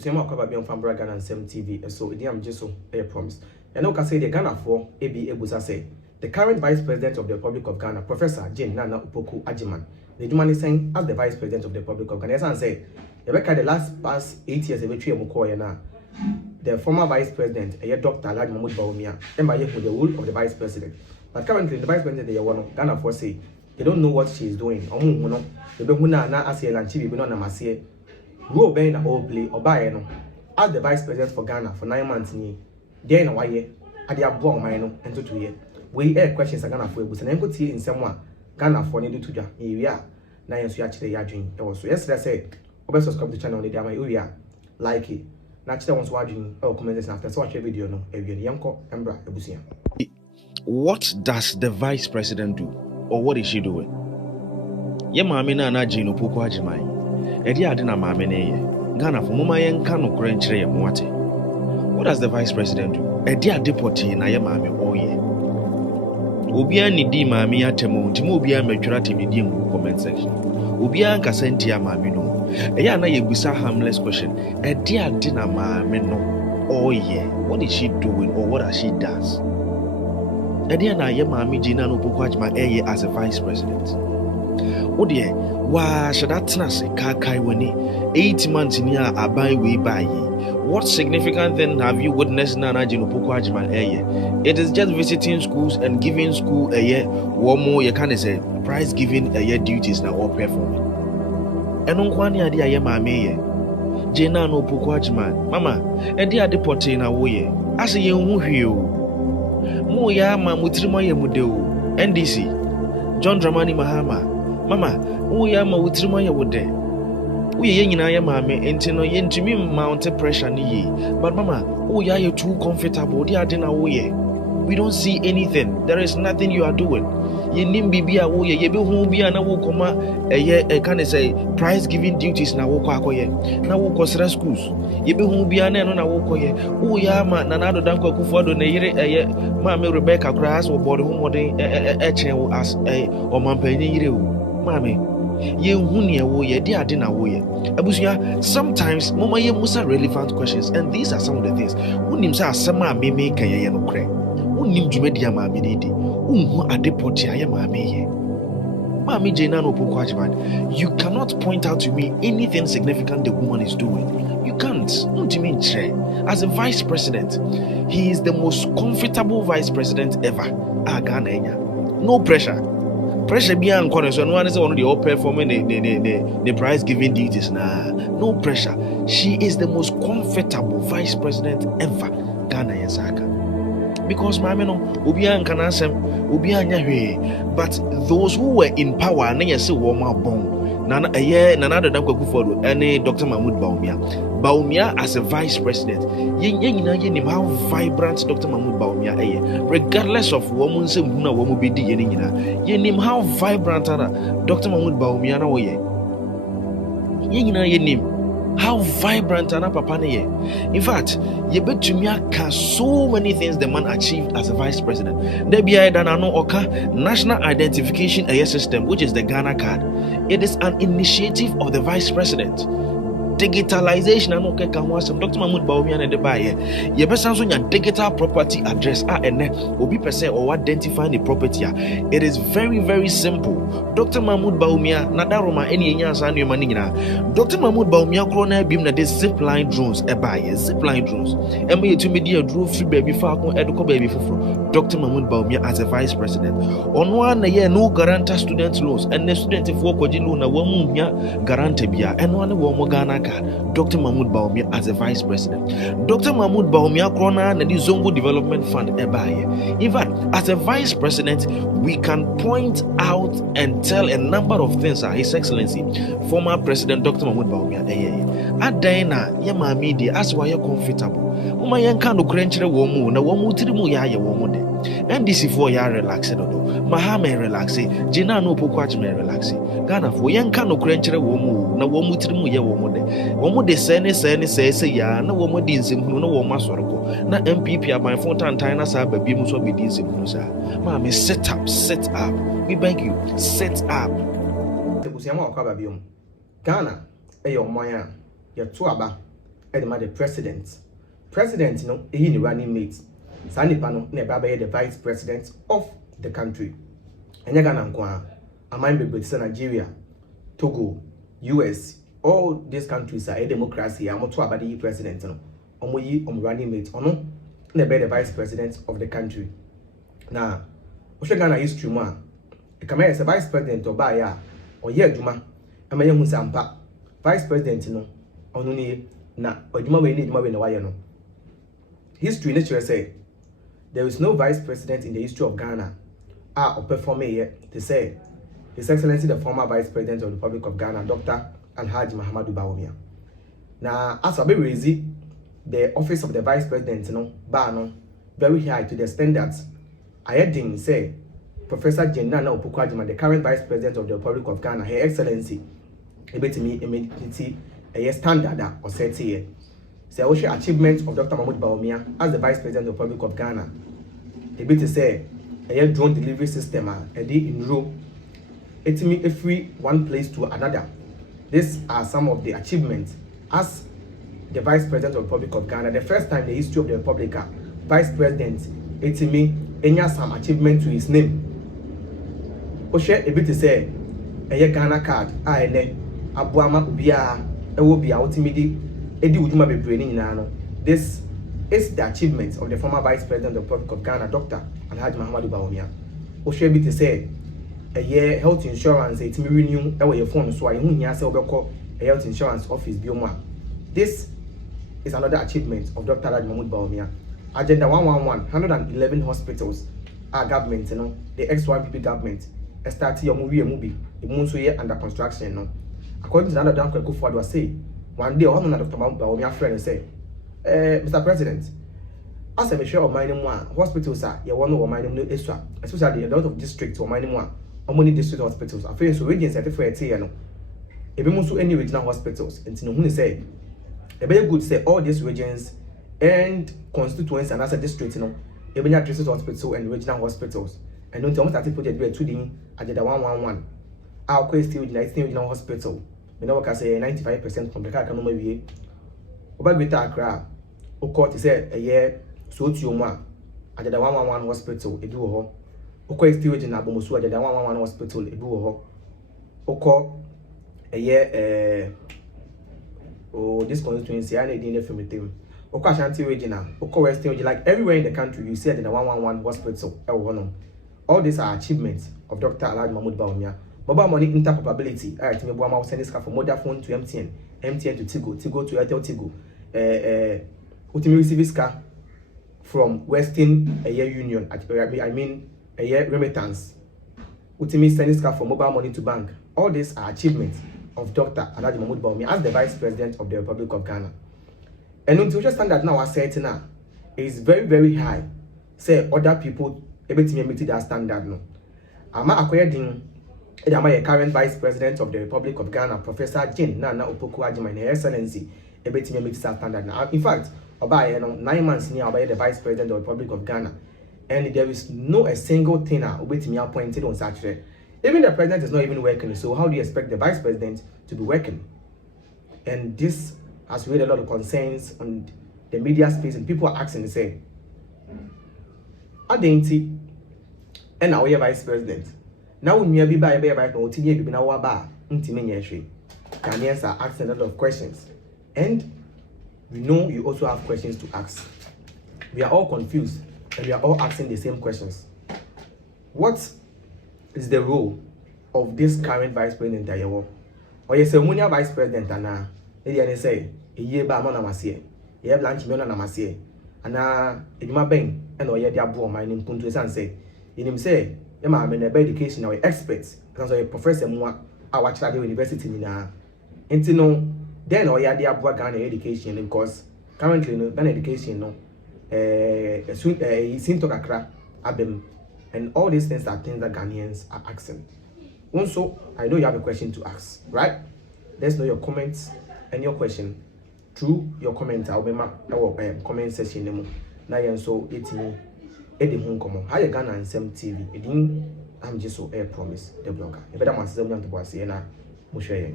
Ebusema akwa bi on Fambra Ghana and Sem TV so idi am jeso a promise. And now can say the Ghana for AB Ebusa say the current Vice President of the Republic of Ghana, Professor Jane Nana Upoku Ajiman, the Jumani saying as the Vice President of the Republic of Ghana, as I say, the last past 8 years, the former Vice President, Dr. Alhaji Mahmoud Bawumia, embarked with the role of the Vice President. But currently, the Vice President, Ghana for say they don't know what she is doing. They don't know na asiye lanchi bibi no na masiye. Role being a whole play or buy no. As the Vice President for Ghana for 9 months ni, there na waye ade abo man no ento 2 years. We air questions Ghana for ebusa na nkoti in someone Ghana for need to do area na yenso ya chire ya dwen. E so yesterday say obe subscribe to the channel ni dia my area like it. Na chire won so adwen e comment section after so watch video no e wie yenko embra ebusia. What does the Vice President do, or what is she doing? Ye maame na na Jane Opoku Ajiman. E di ade na maame na ye. Ghana for mama yen ka no kore nkyere ye mo ate. What does the Vice President do? E di ade poti na ye maame oye. Obia ni di maame atemu ntimo obia madwura temi di ngu comment section. Obia nkasa ntia maame no. E ya na ye busa harmless question. E di ade na maame no oye. What is she doing or what does she does? Edia na ye maami Jane Opoku Ajiman eye as a Vice President. Odie wa shadatna se kakai wani 8 months ni a abai we bayi. What significant thing have you witnessed na Jane Opoku Ajiman eye? It is just visiting schools and giving school eye womo ye can say prize giving eye duties na all performing. Eno kwani ade ye maami ye Jane Opoku Ajiman mama edia deporte na wo ye ase ye hu hwie o. Mu ya ma mutrimo ye mudeu NDC John Dramani Mahama mama mu ya ma mutrimo ye wude uye ye nyina ye maame enti no ye ntumi mount pressure ni ye but mama u ya ye too comfortable dia ade na wo ye we don't see anything there is nothing you are doing ye nim bibia wo ye be hu bia na wo koma eye can say prize giving duties na wo kwa akoye na wo kosra schools ye be hu bia na no na wo koye u ya ma na na do danko akufuado na yire eye maame Rebecca Kras wo body hu modern chen wo as o mampanyi yire wo maame ye hu ne wo ye de ade na wo ye abusuya sometimes mama ye musa relevant questions and these are some of the things unim sa asema meme kan ye no kre unim dwumadi ama me ne di unhu ade poti aye maame ye maame Jane Opoku Ajiman. You cannot point out to me anything significant the woman is doing. You can't. As a Vice President, he is the most comfortable Vice President ever. Ghana. No pressure. Pressure beyond corner, so no one is one of the all performing the prize giving duties. Nah, no pressure. She is the most comfortable Vice President ever. Ghana Yasaka. Because mama no obia nkan asem obia nya hwe but those who were in power na yesi wo ma bon na na do dankwa kufodo ene Dr. Mahmoud Bawumia as a Vice President ye nyina ye nim how vibrant Dr. Mahmoud Bawumia regardless of wo mun se hu na wo mu bedi ye nyina ye nim how vibrant Dr. Mahmoud Bawumia na wo ye nyina ye nim how vibrant and papa ne. In fact, you bet to me so many things the man achieved as a Vice President. There be a national identification system, which is the Ghana card. It is an initiative of the Vice President. Digitalization and okay can was Dr. Mahmoud Bawumia and the buyer. You best answer your digital property address and obi person or identifying the property. It is very, very simple. Dr. Mahmoud Bawumia, Nadaroma any answer new money. Dr. Mahmoud Bawumia corona beam na this zipline drones a buyer, zipline drones. And me to media drove free baby falcon educo baby for Dr. Mahmoud Bawumia as a Vice President. On 1 year, no guarantee student loans and the student if work loan a woman guarantee bia and one woman Ghana. Dr. Mahmoud Bawumia as a Vice President. Dr. Mahmoud Bawumia Krona and the Zongo Development Fund Ebaye. In fact, as a Vice President, we can point out and tell a number of things His Excellency, former President Dr. Mahmoud Bawumia Adaina, Yama media, as why you're comfortable. Umayan kando krenchre womu, na womu tirimu ya womu de. NDC for ya relaxed odo. Mahame relaxed, Jane Opoku Ajiman relaxed. Ghana for yan kando krenchre womu, na womu tirimu ya womu de. Womu de say ya, na womu di nsimhunu, na womu asoroko. Na MPP aban fontan taina sa baby muso bi di nsimhunu sa. Mami, set up. We beg you, set up. Ebusema wakwa babiom. Ghana, eyo moya, ya tuaba. the president no eyi ni running mate saa nipa no na eba be the vice president of the country enye Ghana nkwa aman bebre say Nigeria, Togo, US, all these countries are a democracy amoto abadi president no omoyi running mate ono na be the vice president of the country. Na ohwe Ghana history mu a kama yes vice president oba ya oye adwuma ama ye hu sampa vice president no ono ne na adwuma we na waye no. History nature say there is no vice president in the history of Ghana or perform here to say His Excellency the former Vice President of the Republic of Ghana, Dr. Alhaji Mahamadou Bawumia. Now, as I be raised, the office of the Vice President, very high to the standards. I had say Professor Jane Nana Opoku-Agyeman, the current Vice President of the Republic of Ghana, Her Excellency, a standard or set here. Say also achievement of Dr. Mahmoud Bawumia as the Vice President of the Republic of Ghana. To say a drone delivery system a day in row. It me every one place to another. These are some of the achievements as the Vice President of the Republic of Ghana. The first time in the history of the Republic, Vice President, it me any some achievement to his name. Oshe a bit to say a Ghana card, Abuama Ubia, Ewobia, ultimately, Edi Uduma be braining nano. This is the achievement of the former Vice President of the Republic of Ghana, Dr. Alhaji Mahamadou Bawumia. Oshe a bit to say a year health insurance, it may renew your phone so I won't hear a health insurance office bioma. This is another achievement of Dr. Alhaji Mahamadou Bawumia. Agenda 111, 111 hospitals are government, the ex-YPP government, started your movie, the moon under construction. No. According to another Dr. Kufuor was say, one day, one of Dr. Mahamadou Bawumia friend and say, Mr. President, as a share of mining one, hospitals are your one of mining extra, especially a lot of districts or mining one. Many district hospitals. I feel so regions at for a no. If we move any regional hospitals, and no one say a very good say all these regions and constituents and as a district, even at district hospital and regional hospitals. And don't tell me that people that were 2D at the 111. Our question United Regional Hospital. We know can say 95% from the car can be over with Accra. O court is a year so to your at the 111 hospital. It do Oko still in Abomusu at the 111 hospital, a buho. Oko a year, this constituency, I need in the film. Oko Shanti Regina, Oko West, like everywhere in the country, you see at the 111 hospital. All these are achievements of Dr. Alhaji Mahamadou Bawumia. Mobile money interoperability, I think Bawumia send this from Vodafone to MTN, MTN to Tigo, Tigo to Airtel Tigo. Ultimately receive this car from Western Union, I mean, a year remittance. Ultimately send this car from mobile money to bank. All these are achievements of Dr. Alhaji Mahamadou Bawumia as the Vice President of the Republic of Ghana. And until standard now are setting now is very, very high. Say other people able to meet that standard no. Ama according the current Vice President of the Republic of Ghana, Professor Jane Nana Opoku-Agyeman, Her Excellency, able to meet that standard now. In fact, about 9 months near about the Vice President of the Republic of Ghana. And there is no a single thing which me appointed on Saturday. Even the president is not even working. So how do you expect the vice president to be working? And this has raised a lot of concerns on the media space, and people are asking, say, Adenti, and now we are vice president. Now when you be by right now, you be now bar, Ghanaians are asking a lot of questions, and we know you also have questions to ask. We are all confused. And we are all asking the same questions. What is the role of this current Vice President Ayewo? Or your ceremonial Vice President Anna? They say, a year by Monamasie, ye have lunch Mona Namasie, and in my bank, and or yet Abu mining Puntu and say, in him say, Emma, I'm in a education or experts, because a professor more our child university in and no, then or yet the Abu Ghana education, because currently no Ghana education no. Seem to Accra, Abem, and all these things are things that Ghanaians are asking. Also, I know you have a question to ask, right? Let's know your comments and your question through your comments. I'll be my comment section. Now, so it's me, Eddie Hunkomo. Hi, Ghana and Sem TV. I'm just so air promise the blogger. If I don't want to say, I'm going to say,